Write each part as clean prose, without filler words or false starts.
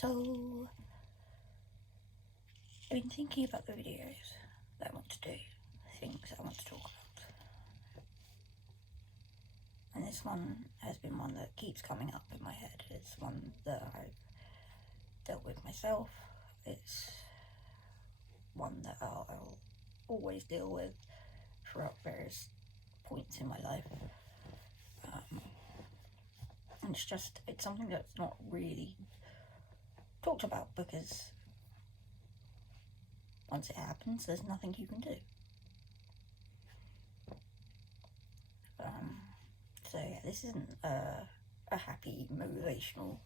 So, I've been thinking about the videos that I want to do, things I want to talk about. And this one has been one that keeps coming up in my head. It's one that I've dealt with myself. It's one that I'll always deal with throughout various points in my life. And it's something that's not really talked about because once it happens, there's nothing you can do. So yeah, this isn't a happy, motivational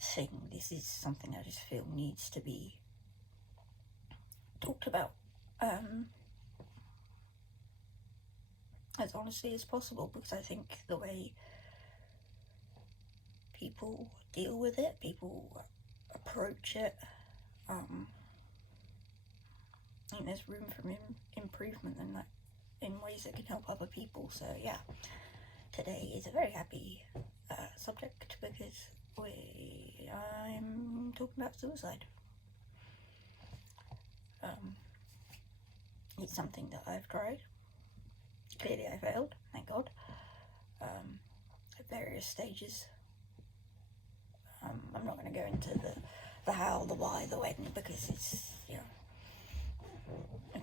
thing. This is something I just feel needs to be talked about as honestly as possible, because I think the way people deal with it, people approach it, I think there's room for improvement in that, in ways that can help other people. So yeah, today is a very happy subject because I'm talking about suicide. It's something that I've tried. Clearly I failed, thank God, at various stages. I'm not going to go into the how, the why, the when, because it's,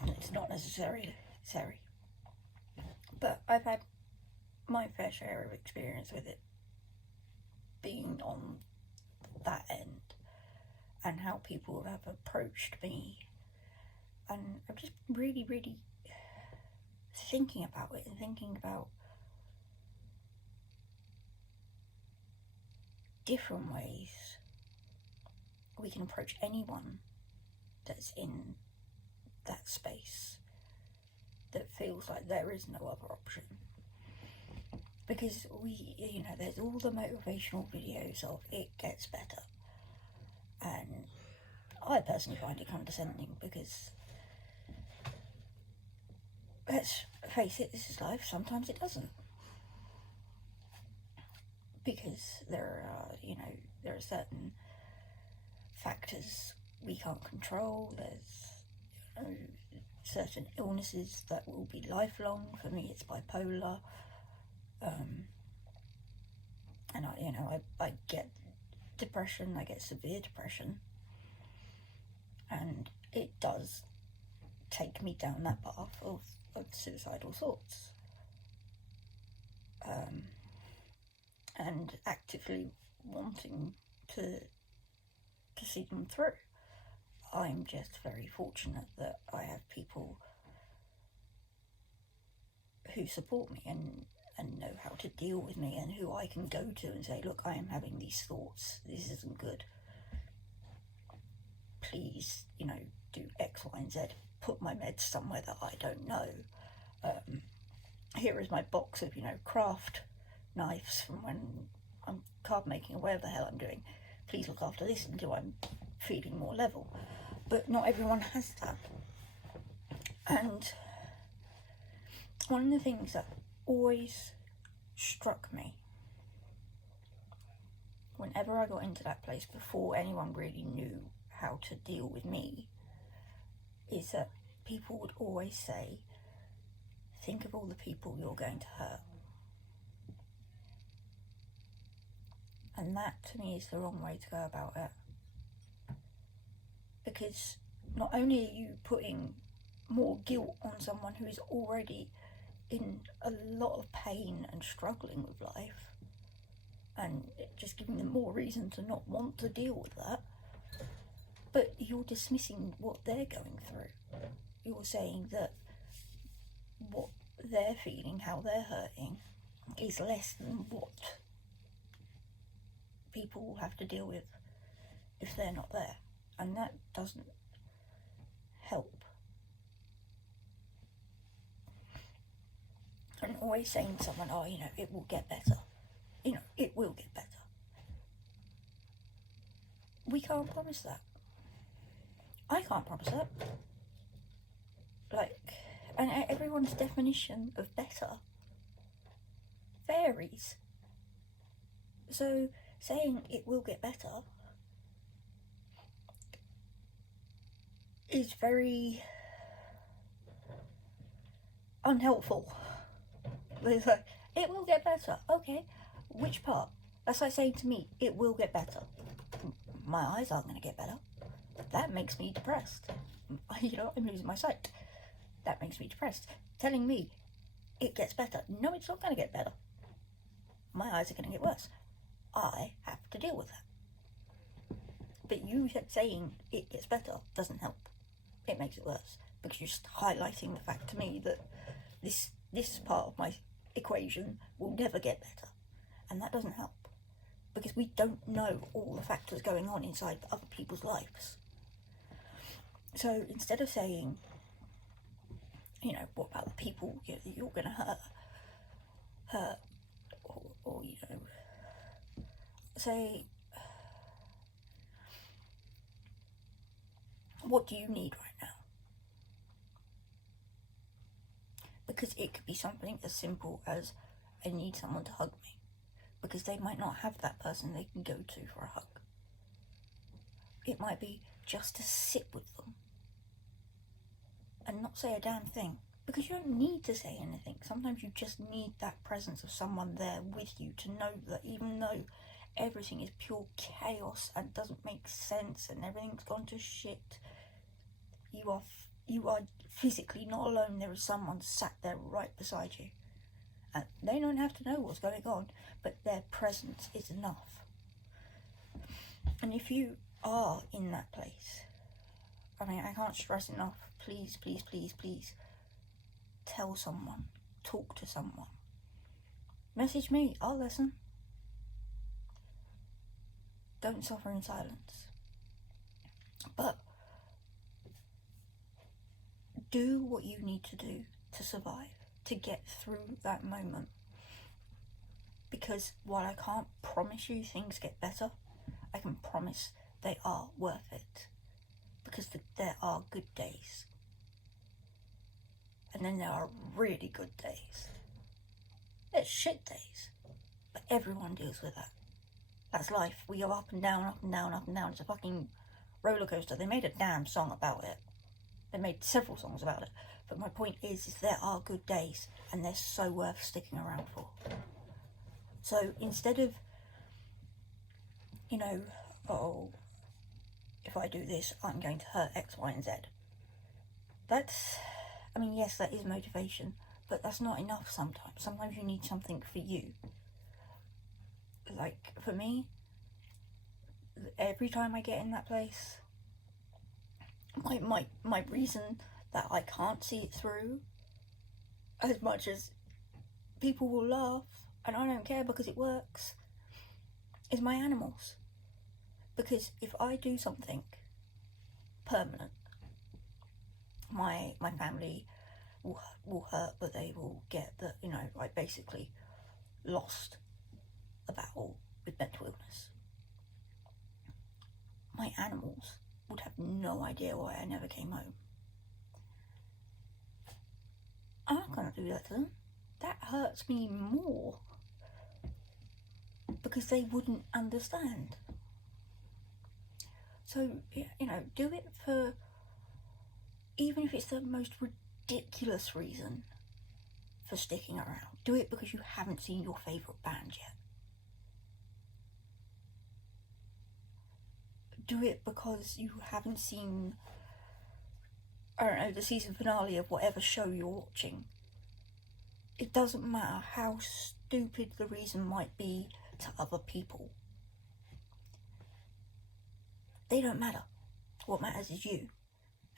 it's not necessary. But I've had my fair share of experience with it, being on that end, and how people have approached me. And I'm just really, really thinking about it, and thinking about different ways we can approach anyone that's in that space that feels like there is no other option. Because there's all the motivational videos of it gets better, and I personally find it condescending because, let's face it, this is life. Sometimes it doesn't, because there are certain factors we can't control. There's certain illnesses that will be lifelong. For me, it's bipolar, and I get depression. I get severe depression, and it does take me down that path of suicidal thoughts, and actively wanting to see them through. I'm just very fortunate that I have people who support me and know how to deal with me, and who I can go to and say, look, I am having these thoughts, this isn't good, please, do X, Y, and Z, put my meds somewhere that I don't know. Here is my box of, craft knives from when I'm card making or whatever the hell I'm doing. Please look after this until I'm feeling more level. But not everyone has that. And one of the things that always struck me whenever I got into that place, before anyone really knew how to deal with me, is that people would always say, think of all the people you're going to hurt. And that, to me, is the wrong way to go about it. Because not only are you putting more guilt on someone who is already in a lot of pain and struggling with life, and just giving them more reason to not want to deal with that, but you're dismissing what they're going through. You're saying that what they're feeling, how they're hurting, is less than what people will have to deal with if they're not there. And that doesn't help. And always saying to someone, oh, it will get better. It will get better. We can't promise that. I can't promise that. And everyone's definition of better varies. So saying it will get better is very unhelpful. It's like, it will get better. Okay, which part? That's like saying to me, it will get better. My eyes aren't going to get better. That makes me depressed. You know, I'm losing my sight. That makes me depressed. Telling me it gets better. No, it's not going to get better. My eyes are going to get worse. I have to deal with that. But you saying it gets better doesn't help. It makes it worse, because you're just highlighting the fact to me that this part of my equation will never get better, and that doesn't help, because we don't know all the factors going on inside other people's lives. So instead of saying, you know, what about the people that you're going to hurt, or you know, say, what do you need right now? Because it could be something as simple as, I need someone to hug me, because they might not have that person they can go to for a hug. It might be just to sit with them and not say a damn thing, because you don't need to say anything. Sometimes you just need that presence of someone there with you to know that even though everything is pure chaos and doesn't make sense and everything's gone to shit, you are physically not alone. There is someone sat there right beside you, and they don't have to know what's going on, but their presence is enough. And if you are in that place, I mean, I can't stress enough, please, please, please, please, tell someone, talk to someone, message me, I'll listen. Don't suffer in silence, but do what you need to do to survive, to get through that moment. Because while I can't promise you things get better, I can promise they are worth it. Because there are good days. And then there are really good days. There's shit days. But everyone deals with that. That's life. We go up and down, up and down, up and down. It's a fucking roller coaster. They made a damn song about it. They made several songs about it. But my point is there are good days, and they're so worth sticking around for. So instead of, you know, oh, if I do this, I'm going to hurt X, Y, and Z. That's, I mean, yes, that is motivation, but that's not enough sometimes. Sometimes you need something for you. Like, for me, every time I get in that place, my reason that I can't see it through, as much as people will laugh, and I don't care because it works, is my animals. Because if I do something permanent, my family will hurt, but they will get that, you know, I basically lost a battle with mental illness. My animals would have no idea why I never came home. I'm not going to do that to them. That hurts me more, because they wouldn't understand. So, you know, do it for, even if it's the most ridiculous reason for sticking around. Do it because you haven't seen your favourite band yet. Do it because you haven't seen, I don't know, the season finale of whatever show you're watching. It doesn't matter how stupid the reason might be to other people. They don't matter. What matters is you.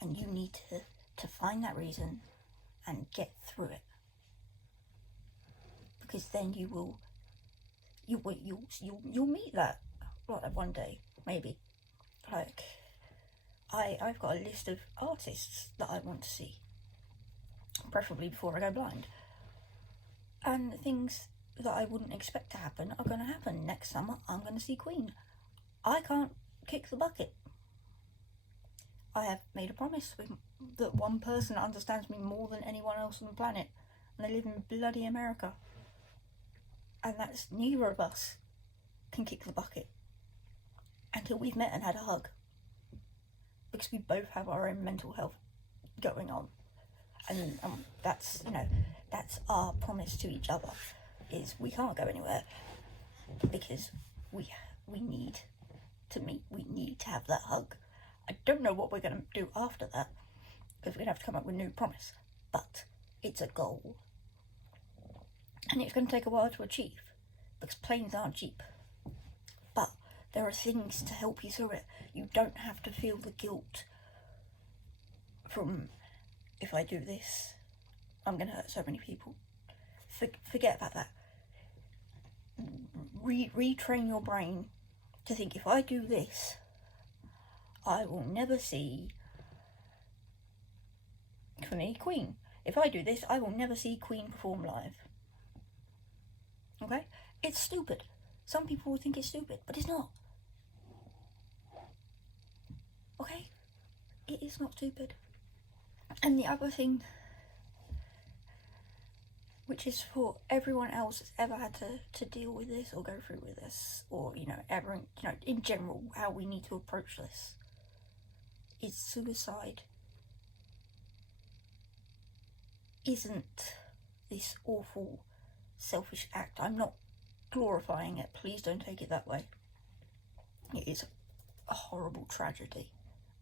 And you need to find that reason and get through it. Because then you'll meet that, like, one day, maybe. Like, I've got a list of artists that I want to see, preferably before I go blind. And things that I wouldn't expect to happen are going to happen. Next summer, I'm going to see Queen. I can't kick the bucket. I have made a promise that one person understands me more than anyone else on the planet, and they live in bloody America. And that's neither of us. can kick the bucket until we've met and had a hug, because we both have our own mental health going on, and that's, you know, that's our promise to each other, is we can't go anywhere because we need to meet, we need to have that hug. I don't know what we're going to do after that, because we're going to have to come up with a new promise, but it's a goal, and it's going to take a while to achieve, because planes aren't cheap, but there are things to help you through it. You don't have to feel the guilt from, if I do this, I'm going to hurt so many people. Forget about that. Retrain your brain to think, if I do this, I will never see, for me, Queen. If I do this, I will never see Queen perform live. Okay? It's stupid. Some people will think it's stupid, but it's not. Okay? It is not stupid. And the other thing, which is for everyone else that's ever had to deal with this or go through with this, or, you know, ever, you know, in general, how we need to approach this, is suicide isn't this awful, selfish act. I'm not glorifying it. Please don't take it that way. It is a horrible tragedy,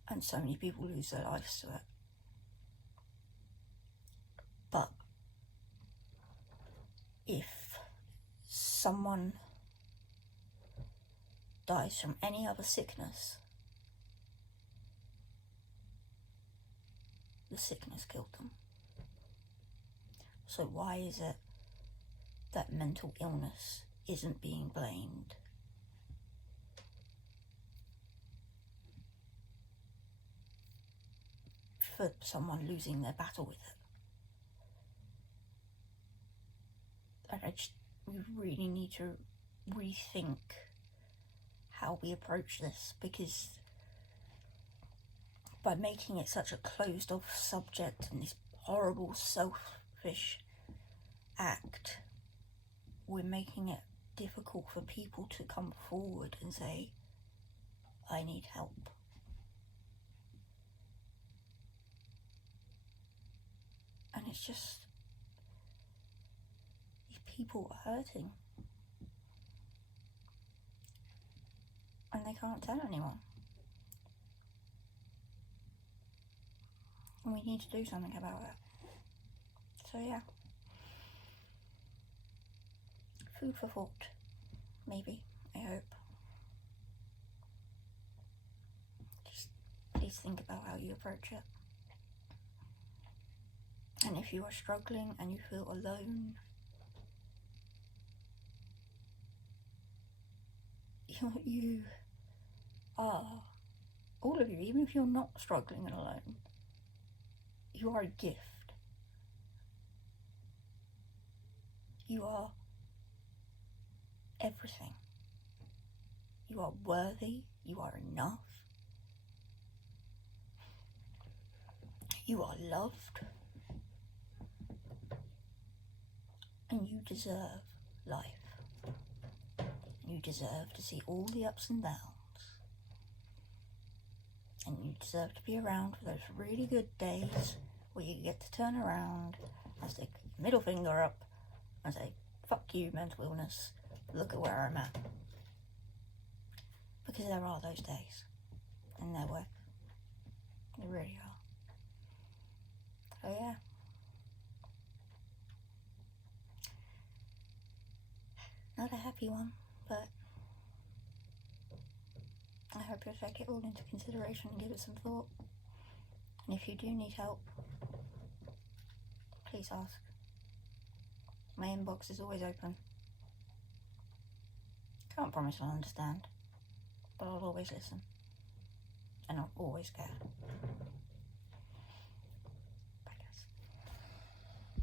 and so many people lose their lives to it. But if someone dies from any other sickness, the sickness killed them. So why is it that mental illness isn't being blamed? For someone losing their battle with it. And we really need to rethink how we approach this, because by making it such a closed off subject and this horrible selfish act, we're making it difficult for people to come forward and say, I need help. And it's just, these people are hurting, and they can't tell anyone. And we need to do something about it. So yeah, food for thought, maybe, I hope. Just please think about how you approach it. And if you are struggling and you feel alone, you are, all of you, even if you're not struggling and alone, you are a gift. You are everything. You are worthy. You are enough. You are loved. And you deserve life. You deserve to see all the ups and downs. And you deserve to be around for those really good days where you get to turn around and stick your middle finger up and say, fuck you, mental illness, look at where I'm at. Because there are those days, and they're worth. They really are. So yeah. Not a happy one, but I hope you'll take it all into consideration and give it some thought. And if you do need help, please ask. My inbox is always open. Can't promise I'll understand, but I'll always listen. And I'll always care.